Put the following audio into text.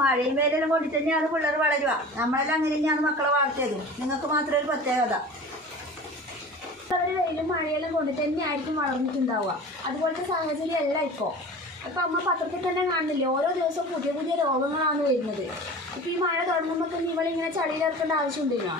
മഴയും വെയിലെല്ലാം കൊണ്ടിട്ട് തന്നെയാണ് പിള്ളേർ വളരുക. നമ്മളെല്ലാം അങ്ങനെ തന്നെയാണ് മക്കളെ വളർത്തിയത്. നിങ്ങൾക്ക് മാത്രമേ ഒരു പ്രത്യേകത. അവർ വെയിലും മഴയെല്ലാം കൊണ്ടിട്ട് തന്നെ ആയിരിക്കും വളർന്നിട്ടുണ്ടാവുക. അതുപോലത്തെ സാഹചര്യം അല്ല ഇപ്പോൾ. ഇപ്പം അമ്മ പത്രത്തിൽ തന്നെ കാണുന്നില്ലേ, ഓരോ ദിവസവും പുതിയ പുതിയ രോഗങ്ങളാണ് വരുന്നത്. ഇപ്പം ഈ മഴ തുടങ്ങുമ്പോൾ തന്നെ ഇവളിങ്ങനെ ചളിയിലിറക്കേണ്ട ആവശ്യമുണ്ടല്ലോ.